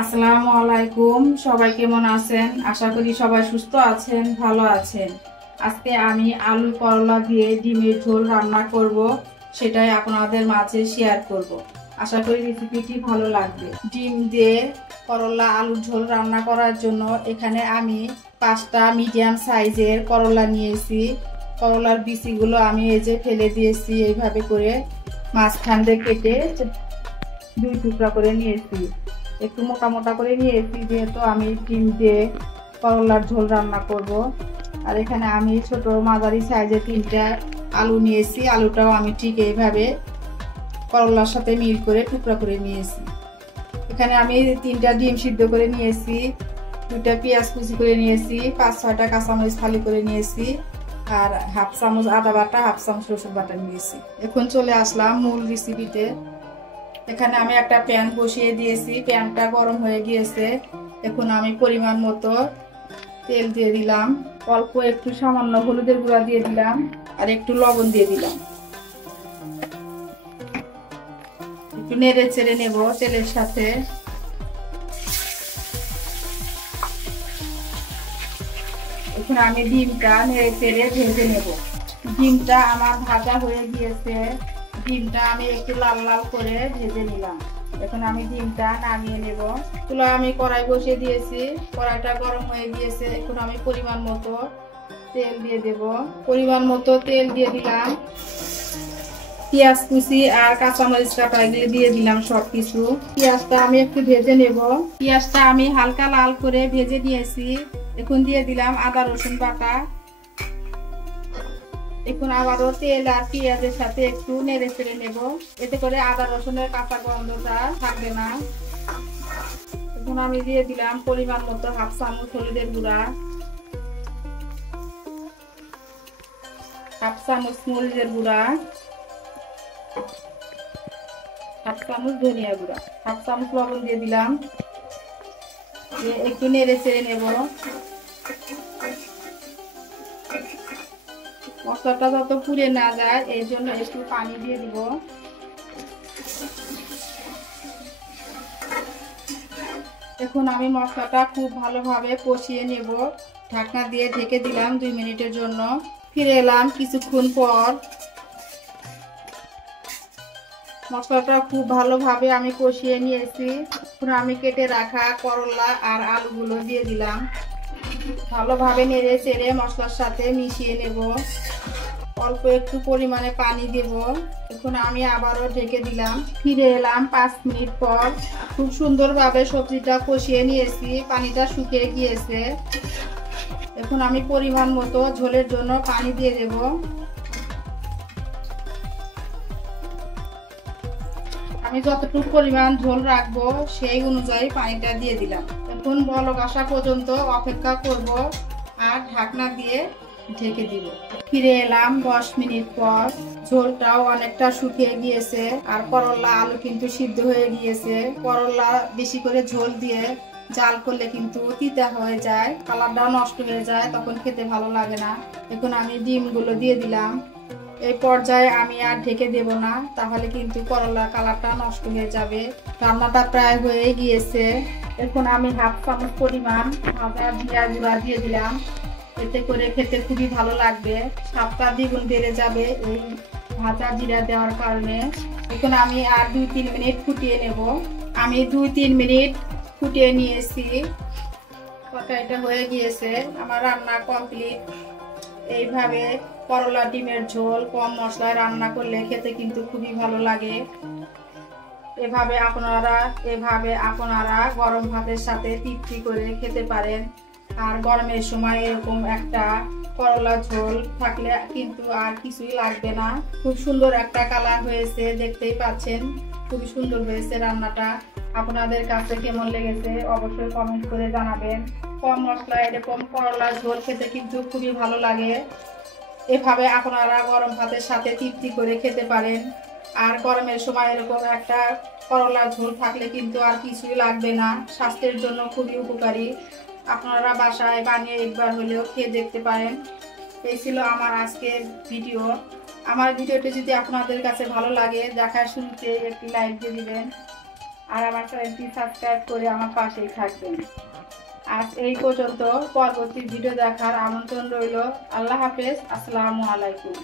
আসসালামু আলাইকুম। সবাই কেমন আছেন? আশা করি সবাই সুস্থ আছেন, ভালো আছেন। আজকে আমি আলু করলা দিয়ে ডিমের ঝোল রান্না করব, সেটাই আপনাদের মাঝে শেয়ার করব। আশা করি রেসিপিটি ভালো লাগবে। ডিম দিয়ে করলা আলুর ঝোল রান্না করার জন্য এখানে আমি 5টা মিডিয়াম সাইজের করলা নিয়েছি। করলার বিচিগুলো আমি এই যে ফেলে দিয়েছি, এইভাবে করে মাঝখান দিয়ে কেটে 2 টুকরা করে নিয়েছি। একটু মোটা মোটা করে নিয়েছি, যেহেতু আমি ডিম দিয়ে করলার ঝোল রান্না করব। আর এখানে আমি ছোট মাঝারি সাইজের 3টা আলু নিয়েছি। আলুটাও আমি ঠিক এইভাবে করলার সাথে মিল করে টুকরা করে নিয়েছি। এখানে আমি 3টা ডিম সিদ্ধ করে নিয়েছি, 2টা পেঁয়াজ কুচি করে নিয়েছি, 5-6টা কাঁচামরিচ ফালি করে নিয়েছি, আর হাফ চামচ আদা বাটা, হাফ চামচ রসুন বাটা নিয়েছি। এখন চলে আসলাম মূল রেসিপিতে। এখানে আমি একটা প্যান বসিয়ে দিয়েছি, প্যানটা গরম হয়ে গিয়েছে। এখন আমি পরিমাণ মতো তেল দিয়ে দিলাম, অল্প একটু সামান্য হলুদের গুঁড়া দিয়ে দিলাম, আর একটু লবণ দিয়ে দিলাম। একটু নেড়ে চেড়ে নেব তেলের সাথে। এখন আমি ডিমটা নেড়ে চেড়ে ভেজে নেব। ডিমটা আমার ভাজা হয়ে গিয়েছে, ডিমটা আমি একটু লাল লাল করে ভেজে নিলাম। এখন আমি ডিমটা নামিয়ে নেব। চুলা আমি কড়াই বসিয়ে দিয়েছি, কড়াইটা গরম হয়ে গিয়েছে। এখন আমি পরিমাণ মতো তেল দিয়ে দেব। পরিমাণ মতো তেল দিয়ে দিলাম, পেঁয়াজ কুচি আর কাঁচামরিচ কাটা এগুলো দিয়ে দিলাম সব কিছু। পেঁয়াজটা আমি একটু ভেজে নেব। পেঁয়াজটা আমি হালকা লাল করে ভেজে নিয়েছি। এখন দিয়ে দিলাম আদা রসুন বাটা। এখন আবারও তেল আর পেঁয়াজের সাথে একটু নেড়ে চেড়ে নেব, এতে করে আদা রসুনের কাঁচা গন্ধটা থাকবে না। এখন আমি দিয়ে দিলাম পরিমাণ মতো হাফ চামচ হলুদের গুঁড়া, হাফ চামচ মরিচের গুঁড়া, হাফ চামচ ধনিয়া গুঁড়া, হাফ চামচ লবণ দিয়ে দিলাম। একটু নেড়ে চেড়ে নেব। মশলাটা যত পুড়ে না যায় এই জন্য একটু পানি দিয়ে দিব। এখন আমি মশলাটা খুব ভালোভাবে কষিয়ে নেব। ঢাকনা দিয়ে ঢেকে দিলাম 2 মিনিটের জন্য। ফিরে এলাম কিছুক্ষণ পর। মশলাটা খুব ভালোভাবে আমি কষিয়ে নিয়েছি। এখন আমি কেটে রাখা করলা আর আলুগুলো দিয়ে দিলাম। ভালোভাবে নেড়ে চেড়ে মশলার সাথে মিশিয়ে নেব। অল্প একটু পরিমাণে পানি দেব। এখন আমি আবারও ঢেকে দিলাম। ফিরে এলাম 5 মিনিট পর। খুব সুন্দরভাবে সবজিটা কষিয়ে নিয়েছি, পানিটা শুকিয়ে গিয়েছে। এখন আমি পরিমাণ মতো ঝোলের জন্য পানি দিয়ে দেব। আমি যতটুকু পরিমাণ ঝোল রাখবো সেই অনুযায়ী পানিটা দিয়ে দিলাম। এখন বলক আসা পর্যন্ত অপেক্ষা করব আর ঢাকনা দিয়ে ঢেকে দিব। ফিরে এলাম 10 মিনিট পর। ঝোলটাও অনেকটা শুকিয়ে গিয়েছে আর করলা আলু কিন্তু সিদ্ধ হয়ে গিয়েছে। করলা বেশি করে ঝোল দিয়ে জাল করলে কিন্তু তিতা হয়ে যায়, কালারটাও নষ্ট হয়ে যায়, তখন খেতে ভালো লাগে না। এখন আমি ডিমগুলো দিয়ে দিলাম। এই পর্যায়ে আমি আর ঢেকে দেব না, তাহলে কিন্তু করলার কালারটা নষ্ট হয়ে যাবে। রান্নাটা প্রায় হয়ে গিয়েছে। এখন আমি হাফ চামচ পরিমাণ ভাজা জিরা গুঁড়া দিয়ে দিলাম, এতে করে খেতে খুবই ভালো লাগবে, স্বাদটা দ্বিগুণ বেড়ে যাবে এই ভাজা জিরা দেওয়ার কারণে। এখন আমি আর 2-3 মিনিট ফুটিয়ে নেব। আমি 2-3 মিনিট ফুটিয়ে নিয়েছি। তরকারিটা হয়ে গিয়েছে, আমার রান্না কমপ্লিট। এইভাবে করলা ডিমের ঝোল কম মশলায় রান্না করলে খেতে কিন্তু খুবই ভালো লাগে। এভাবে আপনারা গরম ভাতের সাথে তৃপ্তি করে খেতে পারেন। আর গরমের সময় এরকম একটা করলা ঝোল থাকলে কিন্তু আর কিছুই লাগবে না। খুব সুন্দর একটা কালার হয়েছে, দেখতেই পাচ্ছেন খুবই সুন্দর হয়েছে রান্নাটা। আপনাদের কাছে কেমন লেগেছে অবশ্যই কমেন্ট করে জানাবেন। কম মশলায় এরকম করলা ঝোল খেতে কিন্তু খুবই ভালো লাগে। এভাবে আপনারা গরম ভাতের সাথে তৃপ্তি করে খেতে পারেন। আর গরমের সময় এরকম একটা করলা ঝোল থাকলে কিন্তু আর কিছুই লাগবে না, স্বাস্থ্যের জন্য খুবই উপকারী। আপনারা বাসায় বানিয়ে একবার হলেও খেয়ে দেখতে পারেন। এই ছিল আমার আজকের ভিডিও। আমার ভিডিওটি যদি আপনাদের কাছে ভালো লাগে, দেখার শুরুতে একটি লাইক দিয়ে দিবেন। আর আমার চ্যানেলটি সাবস্ক্রাইব করে আমার পাশেই থাকবেন। আজ এই পর্যন্ত, পরবর্তী ভিডিও দেখার আমন্ত্রণ রইল। আল্লাহ হাফেজ, আসসালামু আলাইকুম।